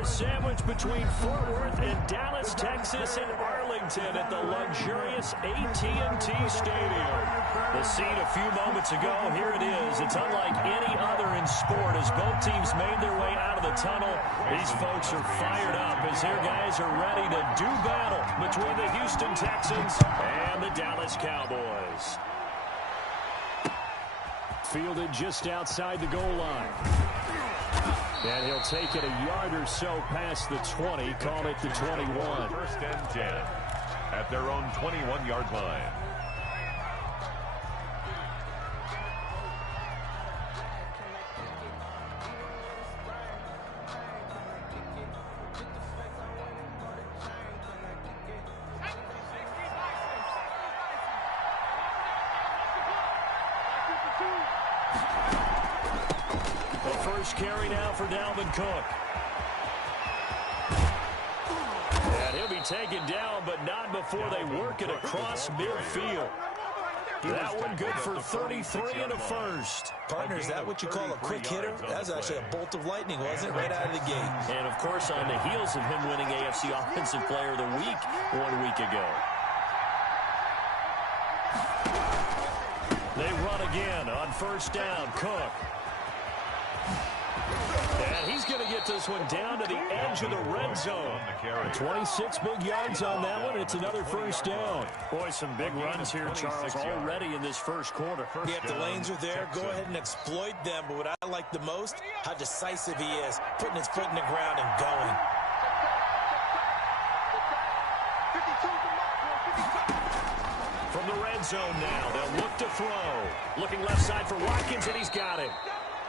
are sandwiched between Fort Worth and Dallas, Texas, and Arlington at the luxurious AT&T Stadium. The scene a few moments ago, here it is. It's unlike any other in sport as both teams made their way out of the tunnel. These folks are fired up as their guys are ready to do battle between the Houston Texans and the Dallas Cowboys. Fielded just outside the goal line. And he'll take it a yard or so past the 20, call it the 21. First and 10 at their own 21-yard line. Carry now for Dalvin Cook. And he'll be taken down, but not before they work it across midfield. That one good for 33 and a first. Partner, is that what you call a quick hitter? That was actually a bolt of lightning, wasn't it? Right out of the gate. And, of course, on the heels of him winning AFC Offensive Player of the Week 1 week ago. They run again on first down. Cook. And he's going to get this one down to the edge of the red zone. 26 big yards on that one. It's another first down. Boy, some big runs here, Charles, already in this first quarter. Yeah, if the lanes are there, go ahead and exploit them. But what I like the most, how decisive he is, putting his foot in the ground and going. From the red zone now, they'll look to throw. Looking left side for Watkins, and he's got it.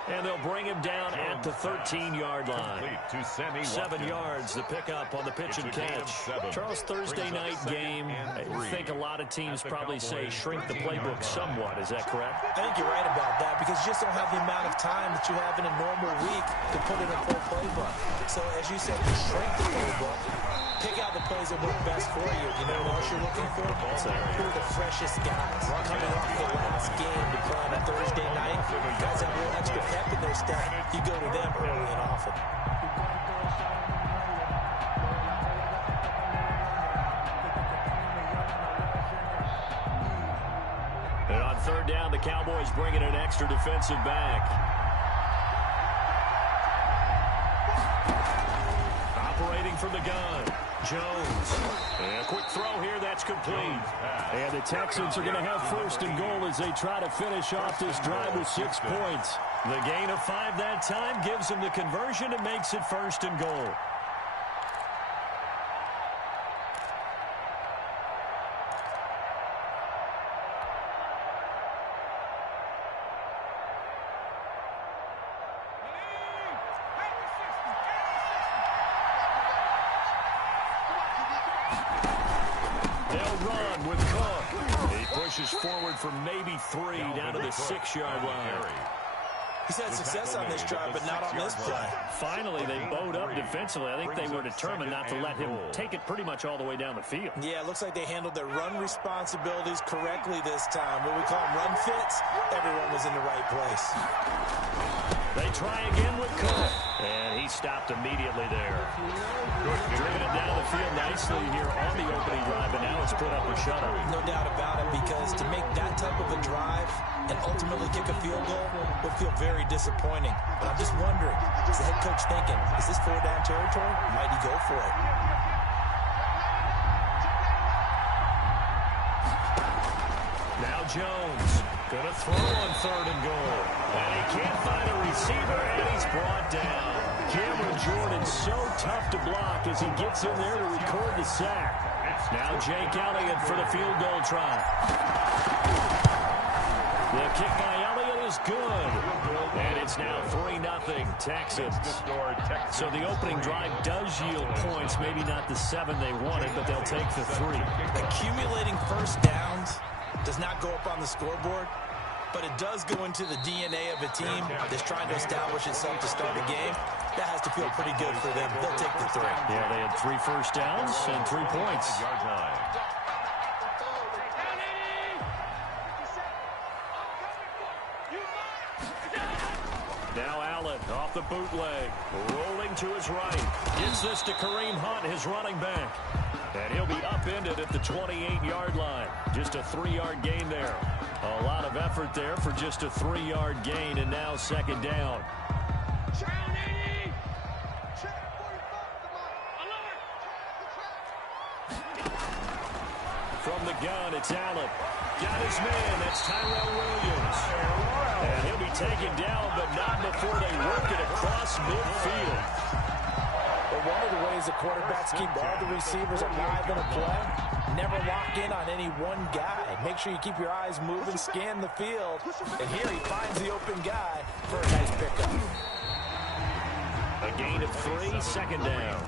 And they'll bring him down at the 13-yard line. 7 yards, the pickup on the pitch and catch. Charles, Thursday night game, I think a lot of teams probably say shrink the playbook somewhat. Is that correct? I think you're right about that because you just don't have the amount of time that you have in a normal week to put in a full playbook. So, as you said, you shrink the playbook. Pick out the plays that work best for you. You know what else you're looking for? Who are the freshest guys coming off the last game to play on a Thursday night? Guys have a little extra pep in their step. You go to them early and often. And on third down, the Cowboys bringing an extra defensive back. Operating from the gun. Jones. And a quick throw here. That's complete. And the Texans are going to have first and goal as they try to finish off this drive with 6 points. The gain of 5 that time gives them the conversion and makes it first and goal. Forward for maybe 3 down to the 6-yard line. He's had success on this drive, but not on this play. Finally, they bowed up defensively. I think they were determined not to let him take it pretty much all the way down the field. Yeah, it looks like they handled their run responsibilities correctly this time. What we call them run fits, everyone was in the right place. They try again with Cook, and he stopped immediately there. Driven it down the field nicely here on the opening drive, but now it's put up or shut up. No doubt about it, because to make that type of a drive and ultimately kick a field goal would feel very disappointing. But I'm just wondering, is the head coach thinking, is this 4-down territory? Might he go for it? Now Jones going to throw on third and goal. And he can't find a receiver, and he's brought down. Cameron Jordan so tough to block as he gets in there to record the sack. Now Jake Elliott for the field goal try. The kick by Elliott is good. And it's now 3-0 Texans. So the opening drive does yield points. Maybe not the 7 they wanted, but they'll take the 3. Accumulating first downs does not go up on the scoreboard, but it does go into the DNA of a team that's trying to establish itself to start a game. That has to feel pretty good for them. They'll take the 3. Yeah, they had 3 first downs and 3 points. Now Allen off the bootleg, rolling to his right. Gives this to Kareem Hunt, his running back. And he'll be upended at the 28-yard line. Just a 3-yard gain there. A lot of effort there for just a 3-yard gain, and now second down. From the gun, it's Allen. Got his man. That's Tyrell Williams. And he'll be taken down, but not before they work it across midfield. Well, one of the ways the quarterbacks keep all the receivers alive in a play, never lock in on any one guy. Make sure you keep your eyes moving, scan the field. And here he finds the open guy for a nice pickup. A gain of 3, second down.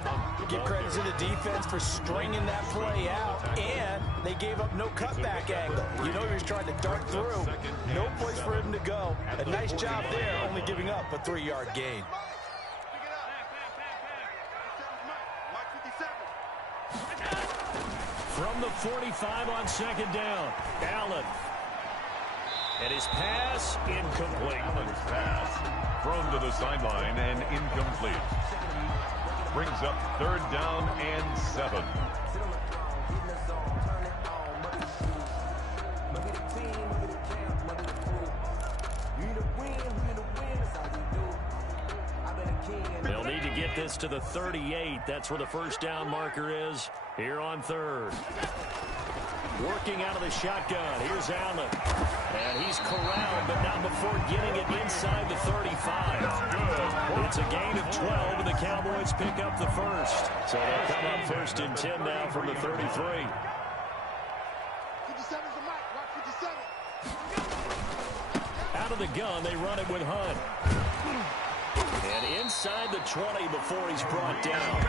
Give credit to the defense for stringing that play out, and they gave up no cutback angle. You know he was trying to dart through. No place for him to go. A nice job there, only giving up a 3-yard gain. From the 45 on second down, Allen. And his pass, incomplete. Allen's pass thrown to the sideline and incomplete. Brings up 3rd down and 7. They'll need to get this to the 38. That's where the first down marker is here on 3rd. Working out of the shotgun. Here's Allen. And he's corralled, but not before getting it inside the 35. It's a gain of 12, and the Cowboys pick up the first. So they'll come up 1st and 10 now from the 33. 57's the mic. Watch 57. Out of the gun, they run it with Hunt. And inside the 20 before he's brought down.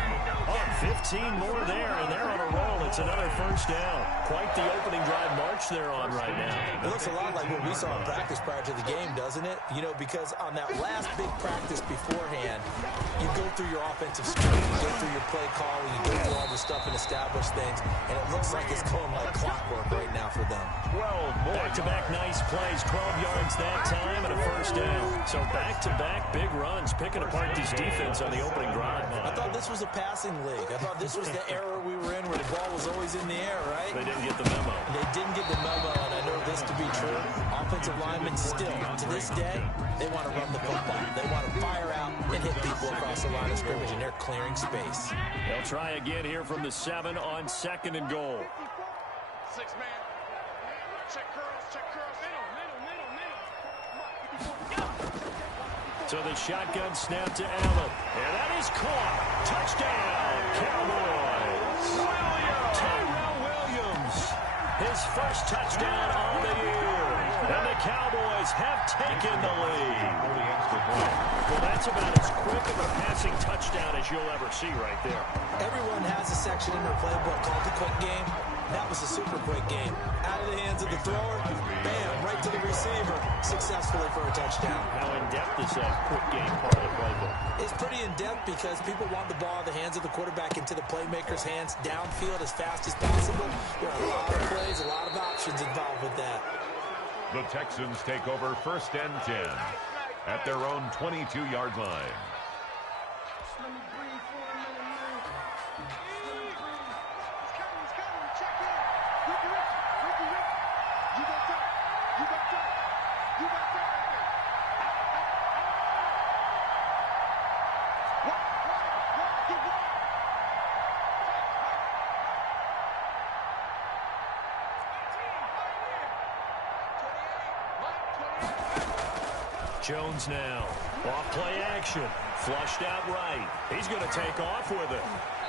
Oh, 15 more there, and they're on a roll. It's another first down. Quite the opening drive march they're on right now. It looks a lot like what we saw in practice prior to the game, doesn't it? You know, because on that last big practice beforehand, you go through your offensive scheme, you go through your play calling, you go through all the stuff and establish things, and it looks like it's going like clockwork right now for them. Back-to-back nice plays, 12 yards that time, and a first down. So back-to-back big runs, picking apart this defense on the opening drive. I thought this was a passing league. I thought this was the era we were in where the ball was always in the air, right? They didn't get the memo. They didn't get the memo, and I know this to be true. Offensive linemen still, to this day, they want to run the football. They want to fire out and hit people across the line of scrimmage, and they're clearing space. They'll try again here from the 7 on 2nd and goal. 6-man. Check curls, check curls. Middle. So the shotgun snap to Allen. And that is caught. Touchdown, Cowboys. Tyrell Williams. His first touchdown on the year. And the Cowboys have taken the lead. Well, that's about as quick of a passing touchdown as you'll ever see right there. Everyone has a section in their playbook called the quick game. That was a super quick game. Out of the hands of the thrower, bam, right to the receiver, successfully for a touchdown. How in-depth is that quick game part of the playbook? It's pretty in-depth because people want the ball in the hands of the quarterback into the playmaker's hands downfield as fast as possible. There are a lot of plays, a lot of options involved with that. The Texans take over 1st and 10 at their own 22-yard line. Jones now. Off play action. Flushed out right. He's going to take off with it.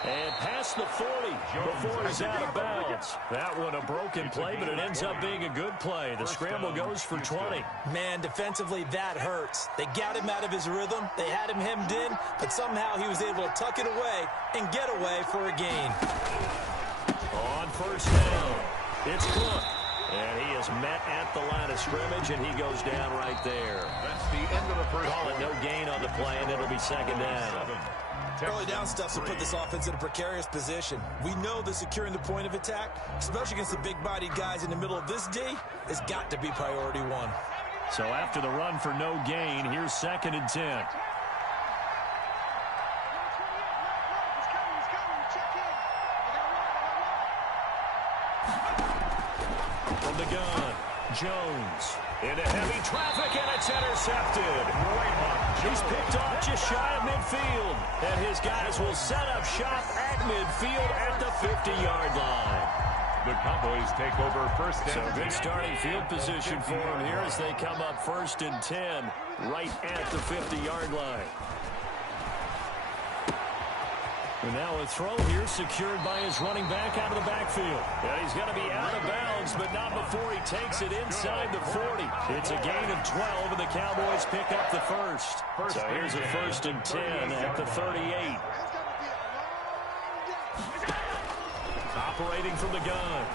And past the 40 before he's out of bounds. That one a broken play, but it ends up being a good play. The scramble goes for 20. Man, defensively, that hurts. They got him out of his rhythm. They had him hemmed in, but somehow he was able to tuck it away and get away for a gain. On first down, it's Cook. And he is met at the line of scrimmage, and he goes down right there. That's the end of the first. Call it no gain on the play, and it'll be second down. Early down stuff will put this offense in a precarious position. We know that securing the point of attack, especially against the big-bodied guys in the middle of this D, has got to be priority one. So after the run for no gain, here's 2nd and 10. From the gun, Jones into heavy traffic, and it's intercepted. He's picked off just shy of midfield, and his guys will set up shop at midfield at the 50-yard line. The Cowboys take over first and 10. So good starting field position for them here as they come up 1st and 10 right at the 50-yard line. And now a throw here secured by his running back out of the backfield. Yeah, he's going to be out of bounds, but not before he takes it inside the 40. It's a gain of 12, and the Cowboys pick up the first. So here's a 1st and 10 at the 38. Operating from the gun,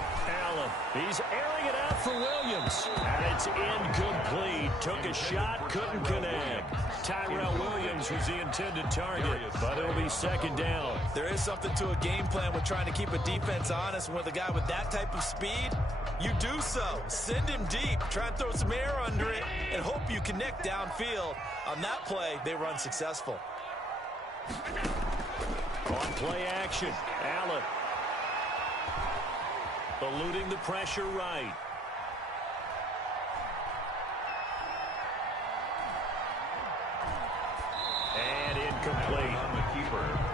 Allen. He's airing it out for Williams. And it's incomplete. Took a shot, couldn't connect. Tyrell Williams was the intended target, but it'll be 2nd down. There is something to a game plan with trying to keep a defense honest. With a guy with that type of speed, you do so. Send him deep. Try and throw some air under it and hope you connect downfield. On that play, they run successful. On play action, Allen. Eluding the pressure right. And incomplete.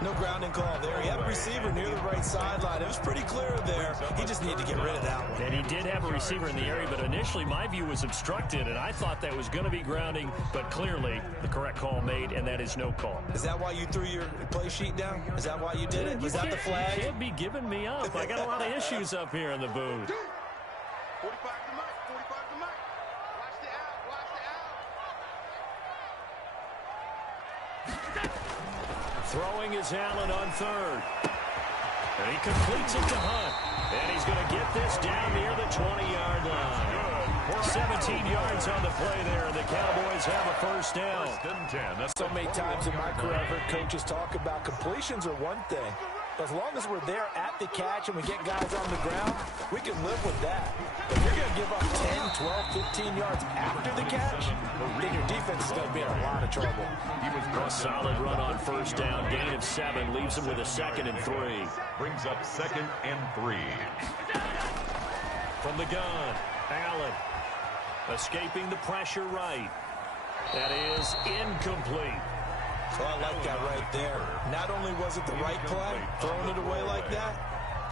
No grounding call there. He had a receiver near the right sideline. It was pretty clear there. He just needed to get rid of that one. And he did have a receiver in the area, but initially my view was obstructed, and I thought that was going to be grounding, but clearly the correct call made, and that is no call. Is that why you threw your play sheet down? Is that why you did it? Was that the flag? You can't be giving me up. I got a lot of issues up here in the booth. 45 to Mike. 45 to Mike. Watch the out. Watch the out. Throwing is Allen on 3rd. And he completes it to Hunt. And he's going to get this down near the 20-yard line. 17 yards on the play there, and the Cowboys have a 1st down. 1st and 10. So many times in my career, I've heard coaches talk about completions are one thing. But as long as we're there at the catch and we get guys on the ground, we can live with that. If you're going to give up 10, 12, 15 yards after the catch, then your defense is going to be in a lot of trouble. A solid run on 1st down. Gain of 7 leaves him with a 2nd and 3. Brings up 2nd and 3. From the gun, Allen. Escaping the pressure right. That is incomplete. So I like that right there. Not only was it the right play, throwing it away like that,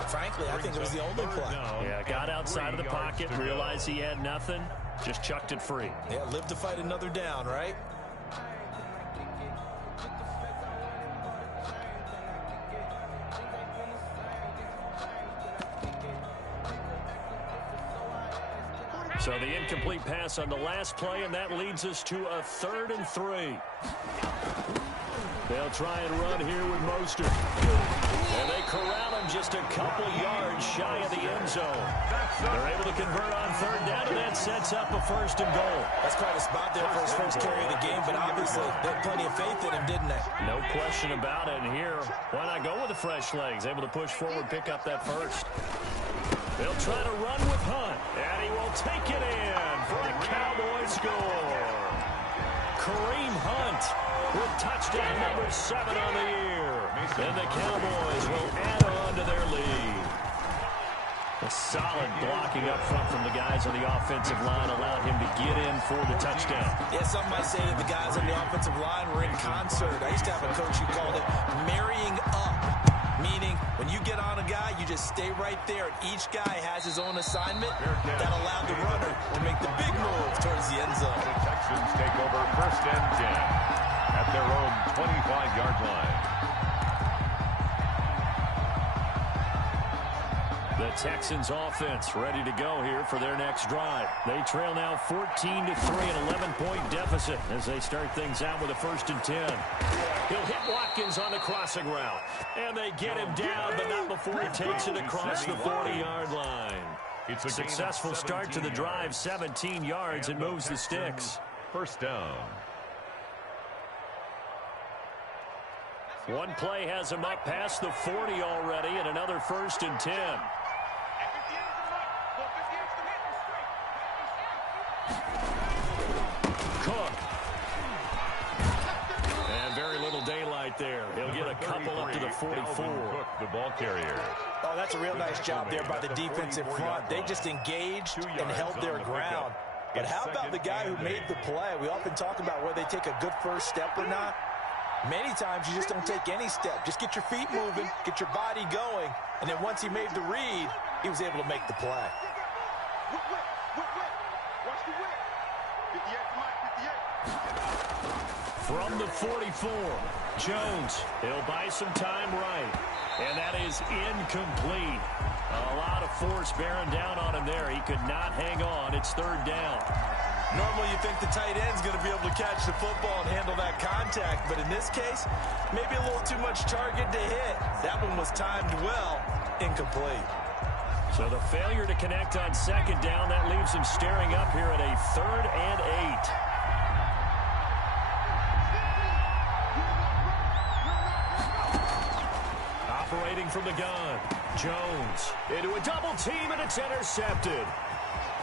frankly, I think it was the only play. Yeah, got outside of the pocket, realized he had nothing, just chucked it free. Yeah, live to fight another down, right? So the incomplete pass on the last play, and that leads us to a 3rd and 3. They'll try and run here with Mostert. And they corral him just a couple yards shy of the end zone. They're able to convert on 3rd down, and that sets up a 1st and goal. That's quite a spot there for his first carry of the game, but obviously they had plenty of faith in him, didn't they? No question about it. And here, why not go with the fresh legs? Able to push forward, pick up that 1st. They'll try to run with Hunt, and he will take it in for a Cowboy score. Kareem Hunt with touchdown number 7 on the year. And the Cowboys will add on to their lead. A solid blocking up front from the guys on the offensive line allowed him to get in for the touchdown. Yeah, some might say that the guys on the offensive line were in concert. I used to have a coach who called it marrying up, meaning when you get on a guy, you just stay right there, and each guy has his own assignment that allowed the runner to make the big move towards the end zone. The Texans take over 1st and 10 at their own 25-yard line. The Texans offense ready to go here for their next drive. They trail now 14-3, an 11-point deficit as they start things out with a 1st and 10. He'll hit Watkins on the crossing route. And they get him down, but not before he takes it across the 40-yard line. It's a successful start to the drive, 17 yards, and moves the sticks. 1st down. One play has him up past the 40 already, and another 1st and 10. couple up to the 44. Cook, the ball carrier. Oh, that's a real nice job there by the defensive front. They just engaged and held their ground. But how about the guy who made the play? We often talk about whether they take a good first step or not. Many times you just don't take any step. Just get your feet moving, get your body going, and then once he made the read, he was able to make the play. Watch the whip. 58, Mike, 58. From the 44, Jones. He'll buy some time right. And that is incomplete. A lot of force bearing down on him there. He could not hang on. It's third down. Normally you think the tight end's going to be able to catch the football and handle that contact, but in this case, maybe a little too much target to hit. That one was timed well, incomplete. So the failure to connect on second down, that leaves him staring up here at a 3rd and 8. Operating from the gun, Jones into a double team, and it's intercepted.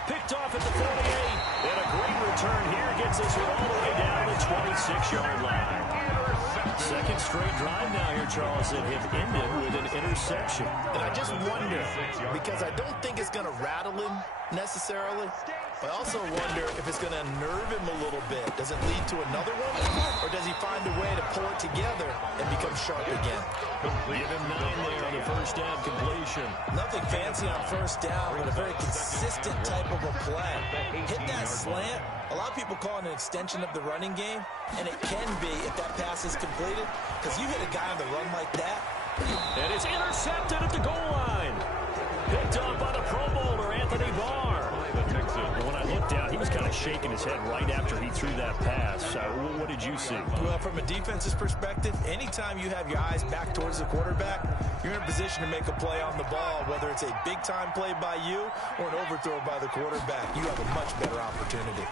Picked off at the 48, and a great return here gets us all the way down the 26-yard line. Second straight drive now here, Charles, that have ended with an interception. And I just wonder, because I don't think it's going to rattle him necessarily, but I also wonder if it's going to unnerve him a little bit. Does it lead to another one, or does he find a way to pull it together and become sharp again? Give him 9 there on the first down completion. Nothing fancy on first down, but a very consistent type of a play. Hit that slant. A lot of people call it an extension of the running game, and it can be if that pass is completed, because you hit a guy on the run like that. And it's intercepted at the goal line. Picked up by the Pro Bowler, Anthony Barr. When I looked down, he was kind of shaking his head right after he threw that pass. What did you see? Well, from a defense's perspective, anytime you have your eyes back towards the quarterback, you're in a position to make a play on the ball, whether it's a big-time play by you or an overthrow by the quarterback. You have a much better opportunity.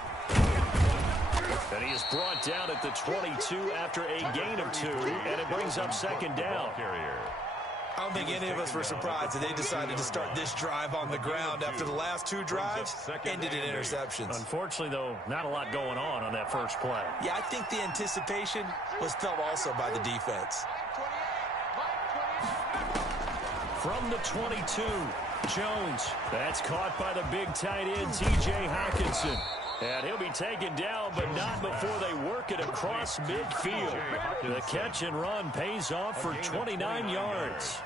And he is brought down at the 22 after a gain of 2, and it brings up second down. I don't think any of us were surprised that they decided to start this drive on the ground after the last 2 drives ended in interceptions. Unfortunately, though, not a lot going on that first play. Yeah, I think the anticipation was felt also by the defense. From the 22, Jones. That's caught by the big tight end, T.J. Hockenson. And he'll be taken down, but not before they work it across midfield. The catch and run pays off for 29 yards.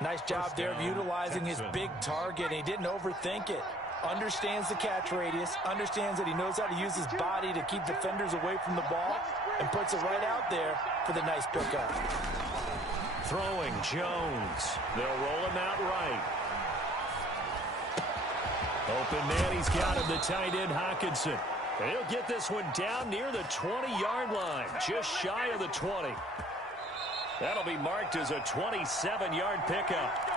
Nice job there of utilizing his big target. He didn't overthink it. Understands the catch radius, understands that he knows how to use his body to keep defenders away from the ball, and puts it right out there for the nice pickup. Throwing Jones. They'll roll him out right. Open man, he's got him, the tight end Hockenson. And he'll get this one down near the 20-yard line, just shy of the 20. That'll be marked as a 27-yard pickup.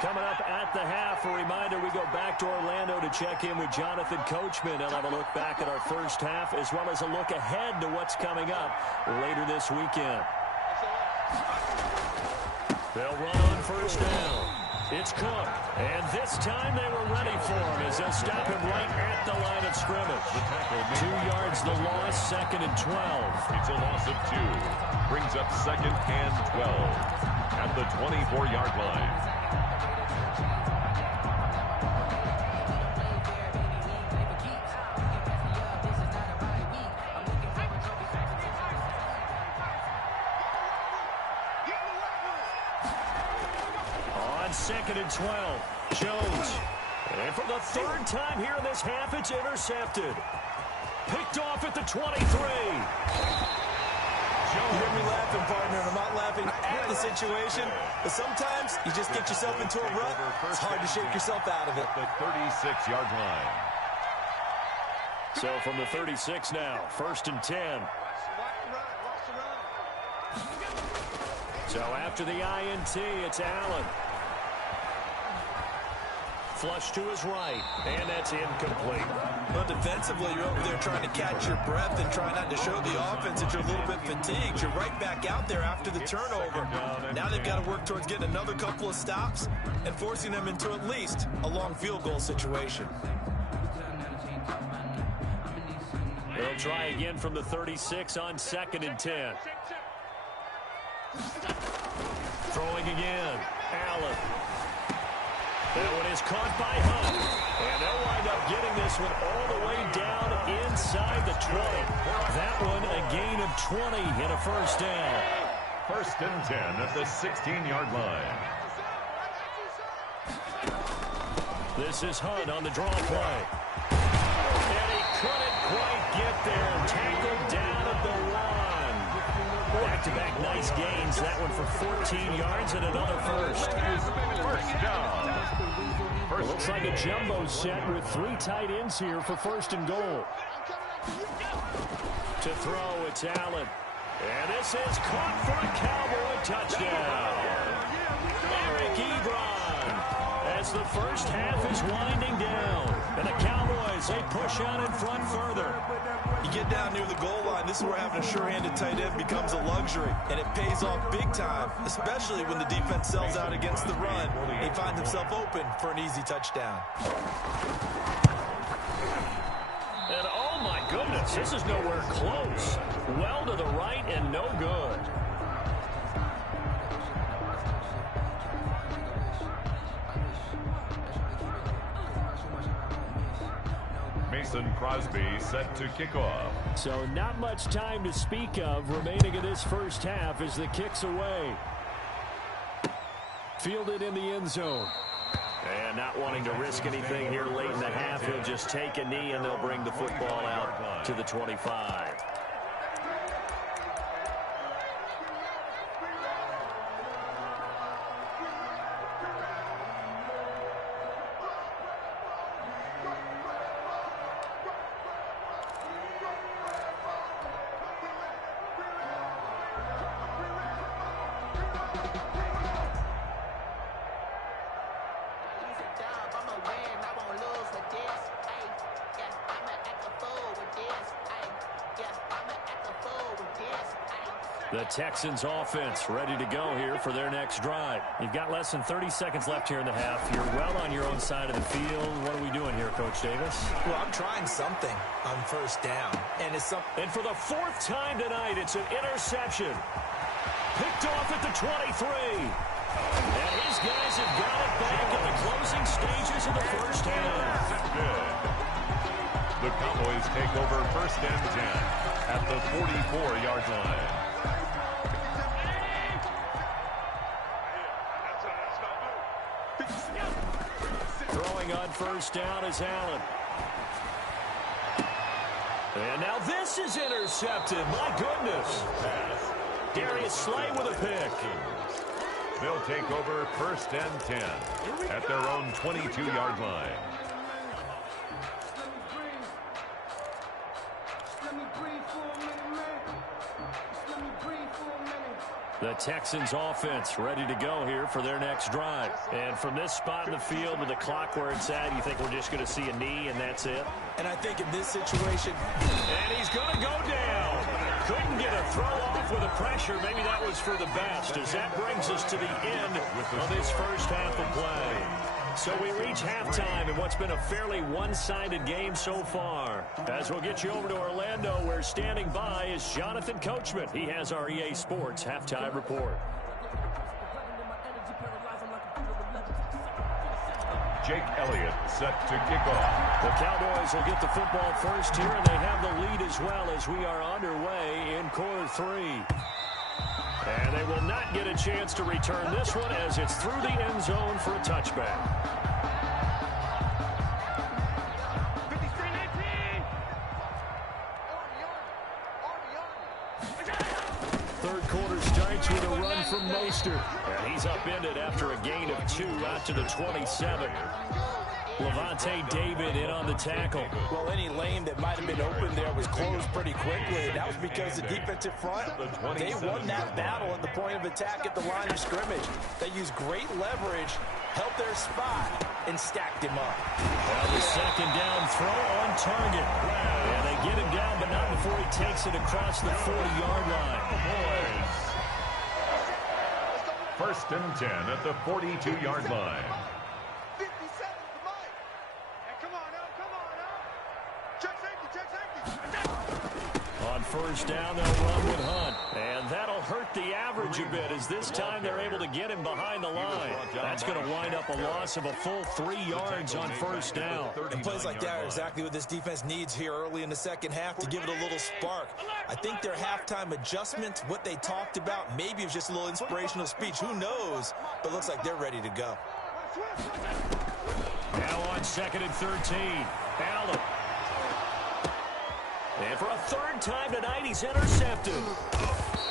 Coming up at the half, a reminder, we go back to Orlando to check in with Jonathan Coachman. He'll have a look back at our first half, as well as a look ahead to what's coming up later this weekend. They'll run on first down. It's Cook, and this time they were ready for him as they'll stop him right at the line of scrimmage. 2 yards the loss, 2nd and 12. It's a loss of 2. Brings up 2nd and 12 at the 24-yard line. On 2nd and 12, Jones. And for the 3rd time here in this half, it's intercepted. Picked off at the 23. You hear me laughing, partner, and I'm not laughing at the situation, but sometimes you just get yourself into a rut. It's hard to shake yourself out of it. The 36-yard line. So from the 36 now, 1st and 10. So after the INT, it's Allen. flush to his right, and that's incomplete. Well, defensively, you're over there trying to catch your breath and try not to show the offense that you're a little bit fatigued. You're right back out there after the turnover. Now they've got to work towards getting another couple of stops and forcing them into at least a long field goal situation. They'll try again from the 36 on 2nd and 10. Throwing again. Allen. That one is caught by Hunt. And they'll wind up getting this one all the way down inside the 20. That one a gain of 20 and a first down. 1st and 10 at the 16-yard line. This is Hunt on the draw play. And he couldn't quite get there. Tackled down at the 1. Back-to-back nice gains. That one for 14 yards and another first. First down. It looks like a jumbo set with 3 tight ends here for 1st and goal. To throw, it's Allen. And this is caught for a Cowboy touchdown. Eric Ebron. As the first half is winding down. And the Cowboys, they push out in front further. You get down near the goal line, this is where having a sure-handed tight end becomes a luxury. And it pays off big time, especially when the defense sells out against the run. He finds himself open for an easy touchdown. And oh my goodness, this is nowhere close. Well to the right and no good. Mason Crosby set to kick off. So not much time to speak of remaining in this first half as the kick's away. Fielded in the end zone. And not wanting to risk anything here late in the half, he'll just take a knee and they'll bring the football out to the 25. The Texans offense ready to go here for their next drive. You've got less than 30 seconds left here in the half. You're well on your own side of the field. What are we doing here, Coach Davis? Well, I'm trying something on first down. And And for the 4th time tonight, it's an interception. Picked off at the 23. And his guys have got it back in the closing stages of the first half. Good. The Cowboys take over 1st and 10 at the 44-yard line. Throwing on first down is Allen. And now this is intercepted. My goodness. Darius Slay with a pick. They'll take over 1st and 10 at their own 22-yard line. The Texans offense ready to go here for their next drive. And from this spot in the field with the clock where it's at, you think we're just going to see a knee and that's it? And I think in this situation... And he's going to go down. Couldn't get a throw off with the pressure. Maybe that was for the best as that brings us to the end of this first half of play. So we reach halftime in what's been a fairly one-sided game so far. As we'll get you over to Orlando, where standing by is Jonathan Coachman. He has our EA Sports halftime report. Jake Elliott set to kick off. The Cowboys will get the football first here, and they have the lead as well as we are underway in quarter 3. And they will not get a chance to return this one as it's through the end zone for a touchback. Third quarter starts with a run from Mostert. And he's upended after a gain of 2 out to the 27. Levante David in on the tackle. Well, any lane that might have been open there was closed pretty quickly, and that was because the defensive front, they won that battle at the point of attack at the line of scrimmage. They used great leverage, held their spot, and stacked him up. Well, the second down throw on target. And they get him down, but not before he takes it across the 40-yard line. First and 10 at the 42-yard line. On first down, they'll run with Hunt. And that'll hurt the average a bit as this time they're able to get him behind the line. That's going to wind up a loss of a full 3 yards on first down. And plays like that are exactly what this defense needs here early in the second half to give it a little spark. I think their halftime adjustment, what they talked about, maybe it was just a little inspirational speech. Who knows? But it looks like they're ready to go. Now on second and 13. Allen. And for a third time tonight, he's intercepted.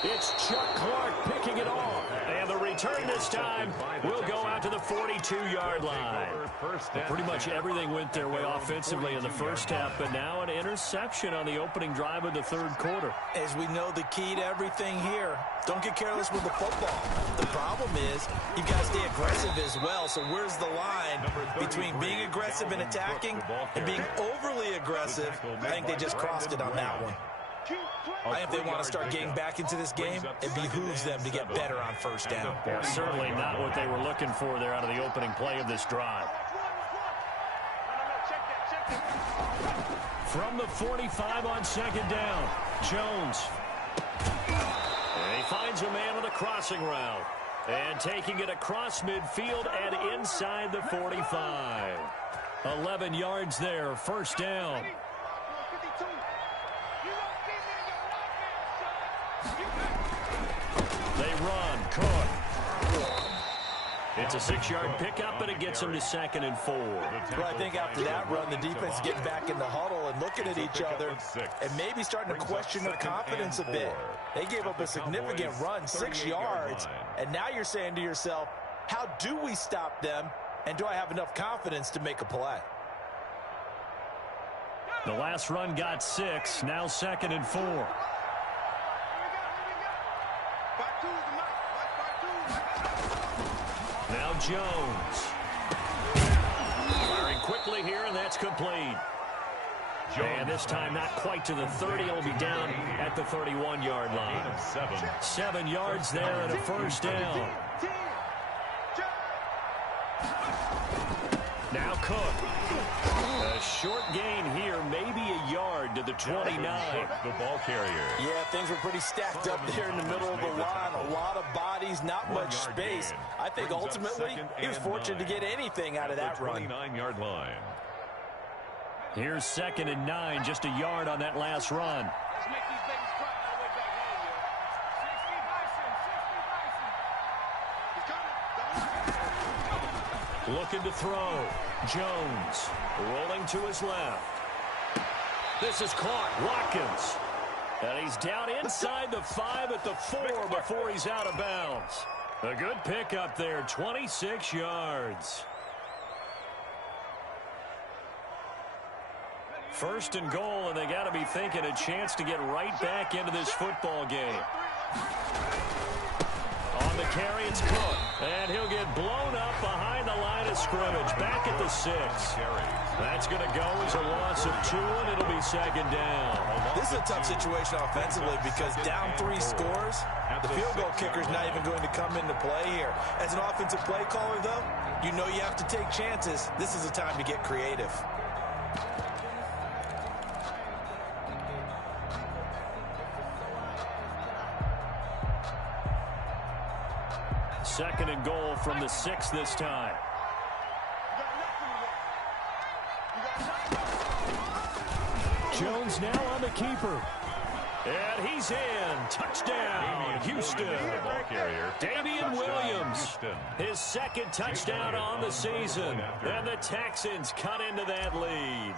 It's Chuck Clark picking it off. And the return this time will go out to the 42-yard line. Well, pretty much everything went their way offensively in the first half, but now an interception on the opening drive of the third quarter. As we know, the key to everything here, don't get careless with the football. The problem is you've got to stay aggressive as well. So where's the line between being aggressive and attacking and being overly aggressive? I think they just crossed it on that one. If they want to start getting back into this game, it behooves them to get better on first down. Yeah, certainly not what they were looking for there out of the opening play of this drive. From the 45 on second down, Jones. And he finds a man on the crossing route. And taking it across midfield and inside the 45. 11 yards there, first down. They run. Cook. It's a 6-yard pickup, and it gets them to second and 4. Well, I think after that run, the defense getting back in the huddle and looking at each other and maybe starting to question their confidence a bit. They gave up a significant run, 6 yards, and now you're saying to yourself, how do we stop them, and do I have enough confidence to make a play? The last run got 6, now second and 4. Now Jones. Firing quickly here, and that's complete. And this time not quite to the 30. It'll be down at the 31-yard line. 7 yards there and a first down. Now Cook. A short gain here, maybe a yard to the 29. The ball carrier. Yeah, things were pretty stacked up there in the middle of the line. A lot of bodies, not much space. I think ultimately he was fortunate to get anything out of that run. 29-yard line. Here's second and 9, just a yard on that last run. Looking to throw. Jones rolling to his left. This is caught. Watkins. And he's down inside the 5 at the 4 before he's out of bounds. A good pickup there, 26 yards. First and goal, and they got to be thinking a chance to get right back into this football game. On the carry, it's Cook. And he'll get blown up behind the line of scrimmage. Back at the 6. That's going to go as a loss of 2, and it'll be second down. This is a tough situation offensively because down 3 scores, the field goal kicker's not even going to come into play here. As an offensive play caller, though, you know you have to take chances. This is a time to get creative. Second and goal from the 6 this time. Jones now on the keeper. And he's in. Touchdown, Houston. Damian Williams, his second touchdown on the season. And the Texans cut into that lead.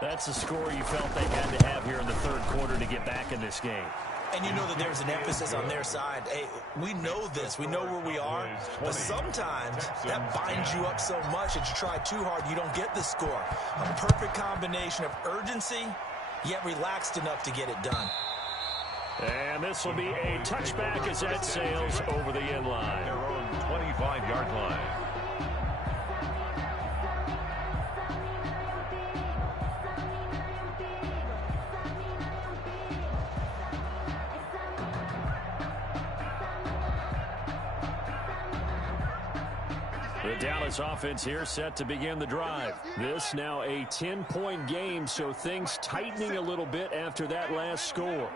That's the score you felt they had to have here in the third quarter to get back in this game. And you know that there's an emphasis on their side. Hey, we know this. We know where we are. But sometimes that binds you up so much that you try too hard, you don't get the score. A perfect combination of urgency, yet relaxed enough to get it done. And this will be a touchback as that sails over the end line. Their own 25-yard line. The Dallas offense here set to begin the drive. This now a 10-point game, so things tightening a little bit after that last score.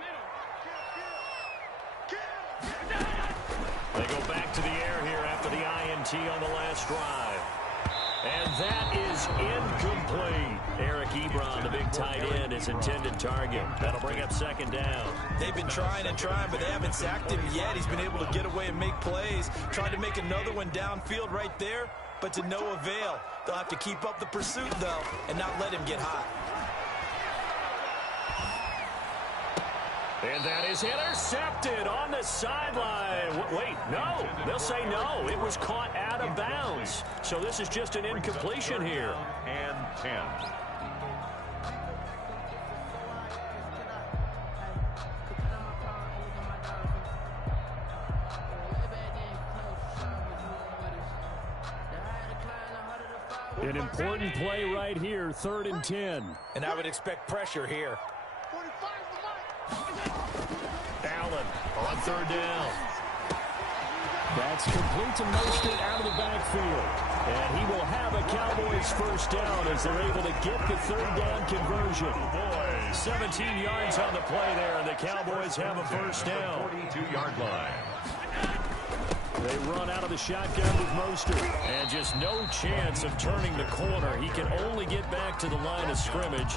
They go back to the air here after the INT on the last drive. And that is incomplete. Eric Ebron, the big tight end, is intended target. That'll bring up second down. They've been trying and trying, but they haven't sacked him yet. He's been able to get away and make plays. Tried to make another one downfield right there, but to no avail. They'll have to keep up the pursuit, though, and not let him get hot. And that is intercepted on the sideline. Wait, no. They'll say no. It was caught out of bounds. So this is just an incompletion here. And 10. An important play right here, 3rd and 10. And I would expect pressure here. Allen on 3rd down. That's complete to Mostert out of the backfield. And he will have a Cowboys first down as they're able to get the 3rd down conversion. 17 yards on the play there, and the Cowboys have a first down. 42-yard line. They run out of the shotgun with Mostert. And just no chance of turning the corner. He can only get back to the line of scrimmage.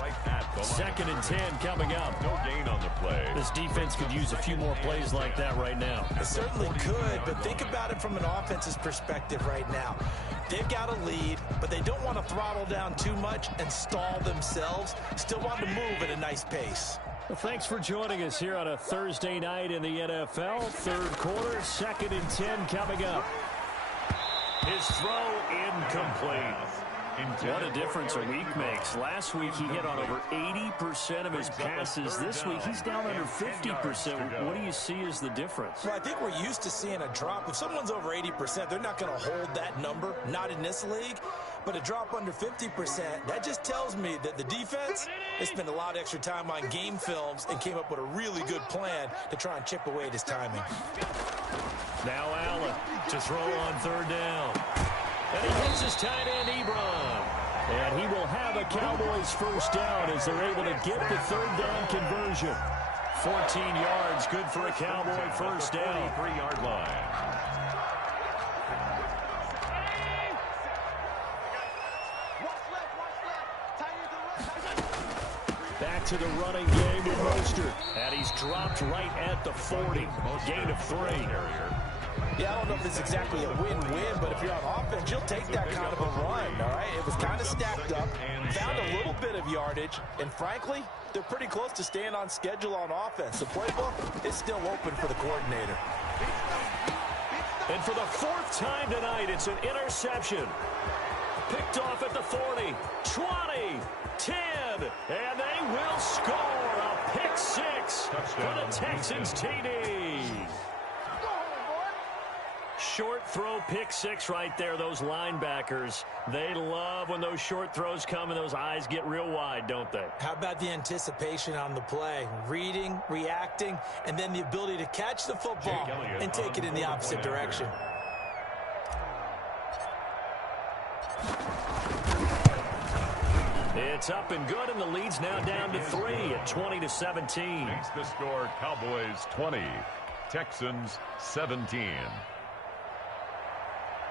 2nd and 10 coming up. No gain on the play. This defense could use a few more plays like that right now. It certainly could, but think about it from an offense's perspective right now. They've got a lead, but they don't want to throttle down too much and stall themselves. Still want to move at a nice pace. Well, thanks for joining us here on a Thursday night in the NFL. 3rd quarter, 2nd and 10 coming up. His throw incomplete. What a difference a week makes. Last week he hit on over 80% of his passes. This week he's down under 50%. What do you see as the difference? Well, I think we're used to seeing a drop. If someone's over 80%, they're not going to hold that number, not in this league. But a drop under 50%, that just tells me that the defense has spent a lot of extra time on game films and came up with a really good plan to try and chip away at his timing. Now Allen to throw on 3rd down. And he hits his tight end, Ebron. And he will have a Cowboys first down as they're able to get the 3rd down conversion. 14 yards, good for a Cowboy first down. 43-yard line. Back to the running game with Mostert. And he's dropped right at the 40. Gain of 3. Yeah, I don't know if it's exactly a win-win, but if you're on offense, you'll take that kind of a run, all right? It was kind of stacked up, found a little bit of yardage, and frankly, they're pretty close to staying on schedule on offense. The playbook is still open for the coordinator. And for the 4th time tonight, it's an interception. Picked off at the 40, 20, 10, and they will score a pick 6 for the Texans TD. Short throw, pick 6 right there. Those linebackers, they love when those short throws come and those eyes get real wide, don't they? How about the anticipation on the play? Reading, reacting, and then the ability to catch the football and take it in the opposite direction. It's up and good, and the lead's now down to 3 at 20-17. Makes the score Cowboys 20, Texans 17.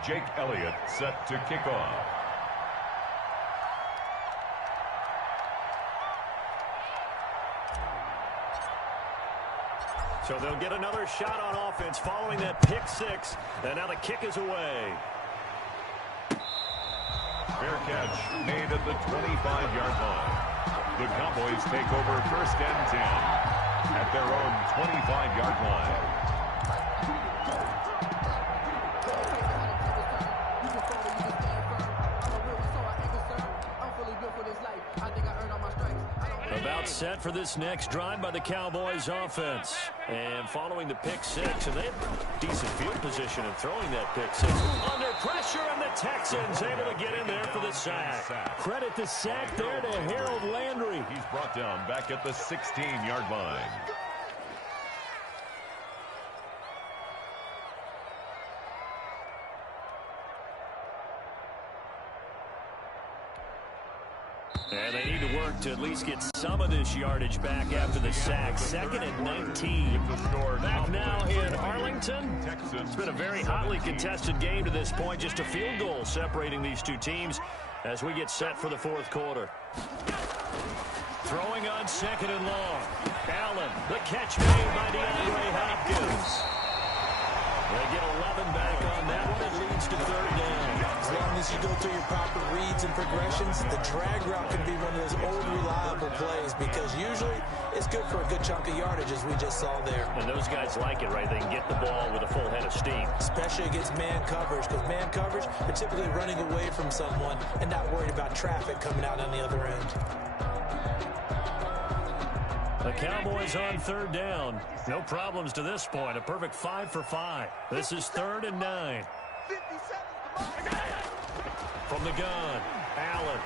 Jake Elliott set to kick off. So they'll get another shot on offense following that pick 6, and now the kick is away. Fair catch made at the 25-yard line. The Cowboys take over 1st and 10. at their own 25-yard line. About set for this next drive by the Cowboys offense. And following the pick six, and they have decent field position in throwing that pick six. Under pressure, and the Texans able to get in there for the sack. Credit the sack there to Harold Landry. He's brought down back at the 16-yard line. And they need to work to at least get some of this yardage back after the sack. 2nd and 19. Back now in Arlington. It's been a very hotly contested game to this point. Just a field goal separating these two teams as we get set for the fourth quarter. Throwing on 2nd and long. Allen, the catch made by DeAndre Hopkins. They get 11 back on that one. It leads to 3rd down. As long as you go through your proper reads and progressions, the drag route can be one of those old reliable plays because usually it's good for a good chunk of yardage, as we just saw there. And those guys like it, right? They can get the ball with a full head of steam. Especially against man coverage, because man coverage, they're typically running away from someone and not worried about traffic coming out on the other end. The Cowboys on 3rd down. No problems to this point. A perfect 5 for 5. This is 3rd and 9. From the gun, Allen.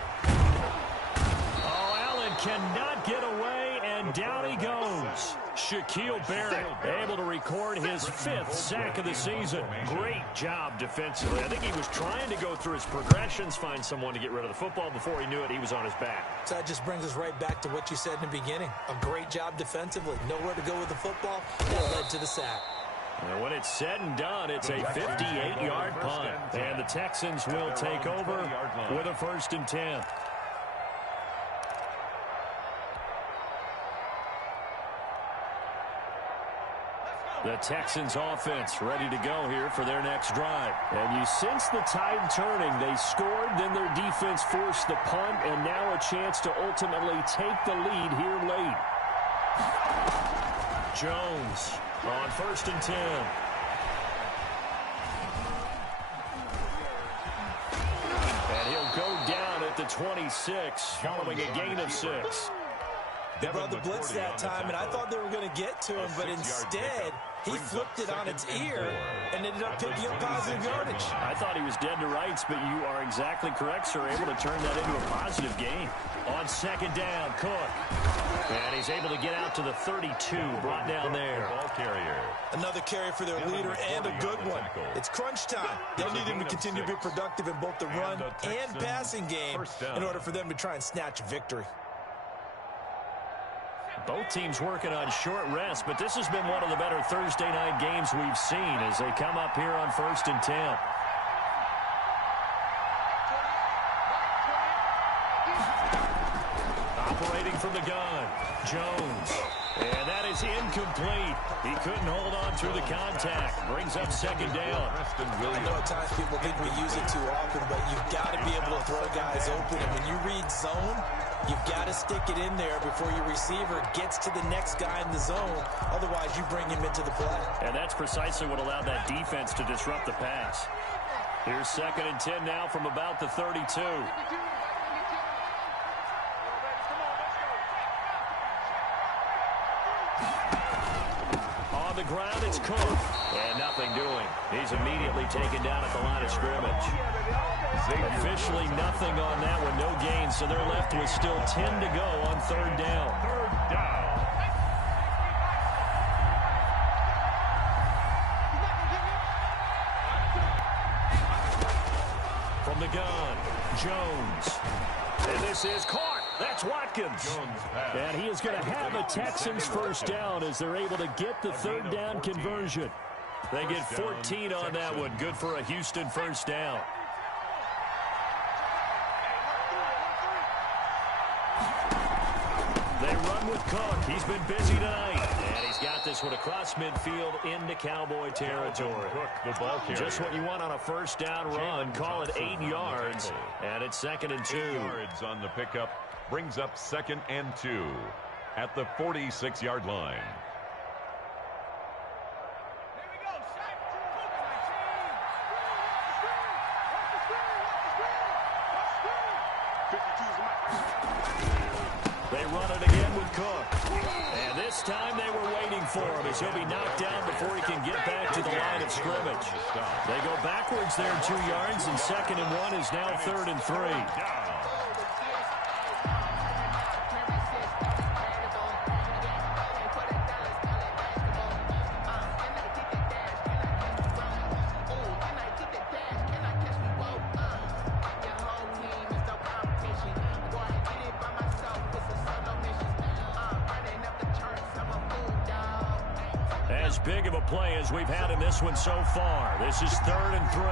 Oh, Allen cannot get away, and down he goes. Shaquille Barrett able to record his 5th sack of the season. Great job defensively. I think he was trying to go through his progressions, find someone to get rid of the football. Before he knew it, he was on his back. So that just brings us right back to what you said in the beginning. A great job defensively. Nowhere to go with the football. That led to the sack. And when it's said and done, it's a 58-yard punt. And the Texans will take over with a 1st and 10. The Texans offense ready to go here for their next drive. And you sense the tide turning. They scored, then their defense forced the punt, and now a chance to ultimately take the lead here late. Jones on 1st and 10. And he'll go down at the 26 following a gain of 6. They brought the blitz that time, and I thought they were going to get to him, but instead he flipped it on its ear and ended up picking up positive yardage. I thought he was dead to rights, but you are exactly correct, sir. Able to turn that into a positive gain. On 2nd down, Cook. And he's able to get out to the 32, brought down there. Ball carrier. Another carry for their leader, and a good one. It's crunch time. They'll need him to continue to be productive in both the run and passing game in order for them to try and snatch a victory. Both teams working on short rest, but this has been one of the better Thursday night games we've seen as they come up here on 1st and 10. Operating from the gun, Jones. And that is incomplete. He couldn't hold on through the contact. Brings up 2nd down. I know at times people think we use it too often, but you've got to be able to throw guys open. And when you read zone, you've got to stick it in there before your receiver gets to the next guy in the zone. Otherwise, you bring him into the play. And that's precisely what allowed that defense to disrupt the pass. Here's 2nd and 10 now from about the 32. On the ground, it's Cook. And nothing doing. He's immediately taken down at the line of scrimmage. Officially nothing on that one, no gain, so they're left with still 10 to go on 3rd down. From the gun, Jones. And this is caught. That's Watkins. And he is going to have a Texans 1st down as they're able to get the 3rd down conversion. They get 14 on that one. Good for a Houston 1st down. They run with Cook. He's been busy tonight. And he's got this one across midfield into Cowboy territory. Just what you want on a 1st down run. Call it 8 yards. And it's 2nd and 2. 8 yards on the pickup. Brings up 2nd and 2. at the 46-yard line. They run it again with Cook. And this time they were waiting for him as he'll be knocked down before he can get back to the line of scrimmage. They go backwards there 2 yards, and 2nd and 1 is now 3rd and 3. As big of a play as we've had in this one so far. This is 3rd and 3.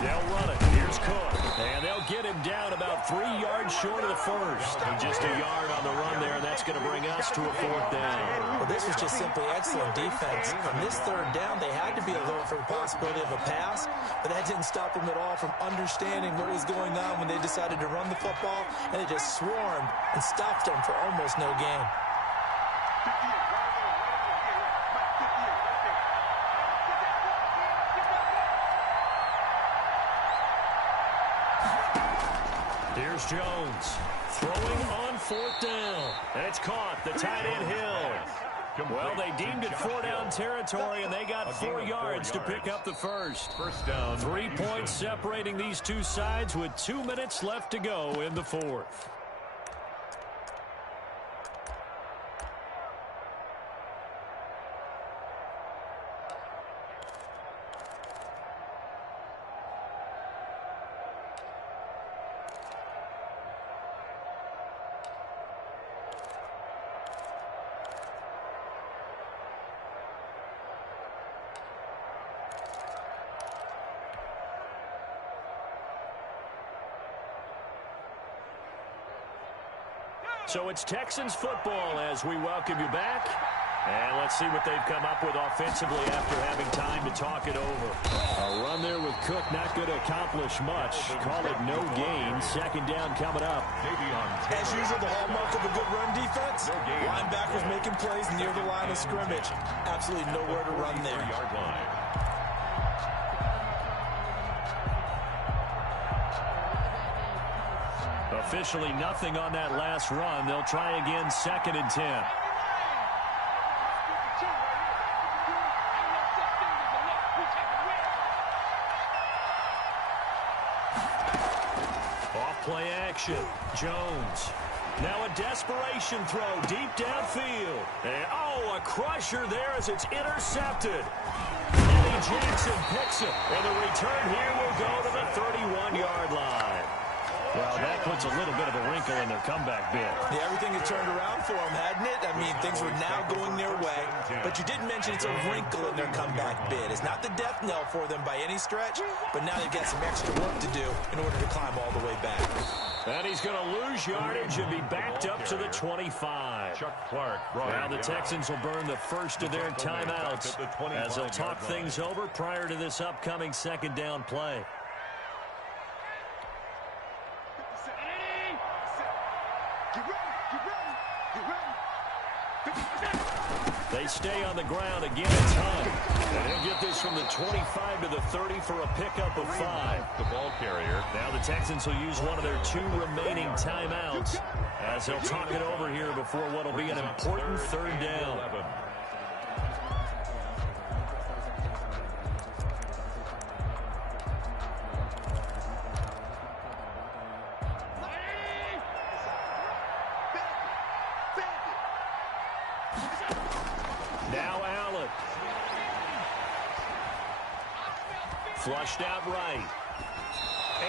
They'll run it. Here's Cook. And they'll get him down about 3 yards short of the first. And just a yard on the run there, and that's going to bring us to a 4th down. Well, this was just simply excellent defense. On this 3rd down, they had to be alert for the possibility of a pass, but that didn't stop them at all from understanding what was going on when they decided to run the football, and they just swarmed and stopped them for almost no gain. Here's Jones throwing on 4th down. And it's caught. The tight end Hill. Well, they deemed it 4-down territory, and they got 4 yards to pick up the first. First down. 3 points separating these two sides with 2 minutes left to go in the 4th. So it's Texans football as we welcome you back. And let's see what they've come up with offensively after having time to talk it over. A run there with Cook, not going to accomplish much. Call it no gain. 2nd down coming up. As usual, the hallmark of a good run defense, linebackers making plays near the line of scrimmage. Absolutely nowhere to run there. Officially nothing on that last run. They'll try again 2nd and 10. Off play action. Jones. Now a desperation throw deep downfield. And, a crusher there as it's intercepted. Eddie Jackson picks it. And the return here will go to the 31-yard line. Well, that puts a little bit of a wrinkle in their comeback bid. Yeah, everything had turned around for them, hadn't it? I mean, things were now going their way. But you did mention it's a wrinkle in their comeback bid. It's not the death knell for them by any stretch, but now they've got some extra work to do in order to climb all the way back. And he's going to lose yardage and be backed up to the 25. Chuck Clark. Now the Texans will burn the first of their timeouts as they'll talk things over prior to this upcoming 2nd down play. They stay on the ground again. It's Hunt. And he'll get this from the 25 to the 30 for a pickup of 5. The ball carrier. Now the Texans will use one of their 2 remaining timeouts as they'll talk it over here before what will be an important 3rd down. Now Allen. Flushed out right.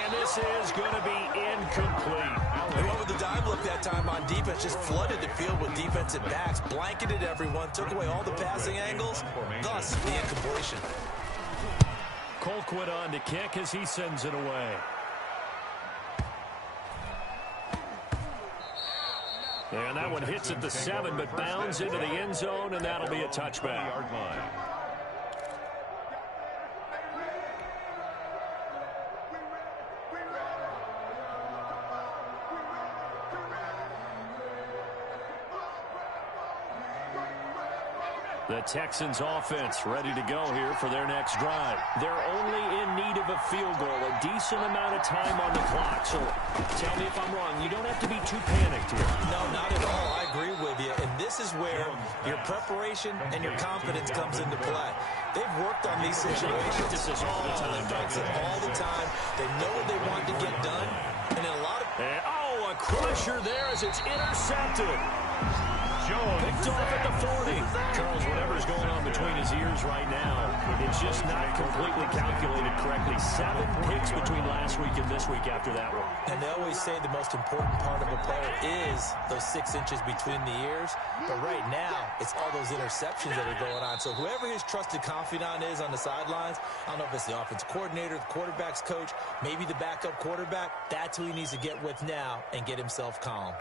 And this is going to be incomplete. They went with the dime look that time on defense, just flooded the field with defensive backs, blanketed everyone, took away all the passing angles, thus the incompletion. Colquitt on to kick as he sends it away. And that one hits at the 7, but bounds into the end zone, and that'll be a touchback. The Texans offense ready to go here for their next drive. They're only in need of a field goal, a decent amount of time on the clock. So tell me if I'm wrong. You don't have to be too panicked here. No, not at all. I agree with you. And this is where your preparation and your confidence comes into play. They've worked on these situations. This is all the time. That's it, all the time. They know what they want to get done. And in a lot of... a crusher there as it's intercepted. Picked off at the 40. Charles, whatever's going on between his ears right now, it's just not completely calculated correctly. 7 picks between last week and this week after that one. And they always say the most important part of a player is those 6 inches between the ears. But right now, it's all those interceptions that are going on. So whoever his trusted confidant is on the sidelines, I don't know if it's the offensive coordinator, the quarterback's coach, maybe the backup quarterback, that's who he needs to get with now and get himself calm.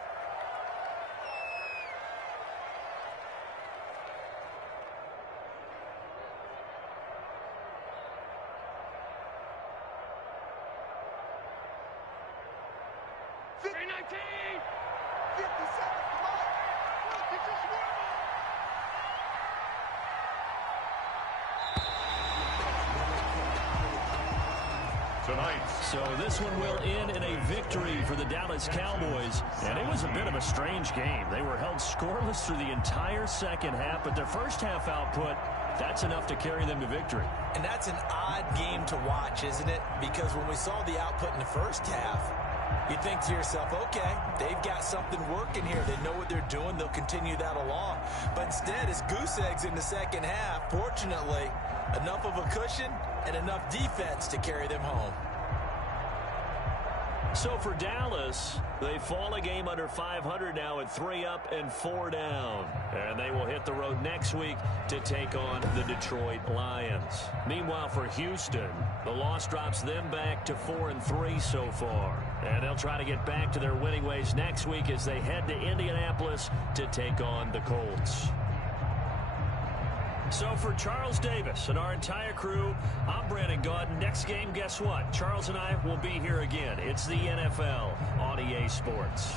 So this one will end in a victory for the Dallas Cowboys. And it was a bit of a strange game. They were held scoreless through the entire second half, but their first half output, that's enough to carry them to victory. And that's an odd game to watch, isn't it? Because when we saw the output in the first half, you think to yourself, okay, they've got something working here. They know what they're doing. They'll continue that along. But instead, it's goose eggs in the second half. Fortunately, enough of a cushion and enough defense to carry them home. So for Dallas, they fall a game under 500 now at 3 up and 4 down. And they will hit the road next week to take on the Detroit Lions. Meanwhile, for Houston, the loss drops them back to 4-3 so far. And they'll try to get back to their winning ways next week as they head to Indianapolis to take on the Colts. So for Charles Davis and our entire crew, I'm Brandon Gaudin. Next game, guess what? Charles and I will be here again. It's the NFL on EA Sports.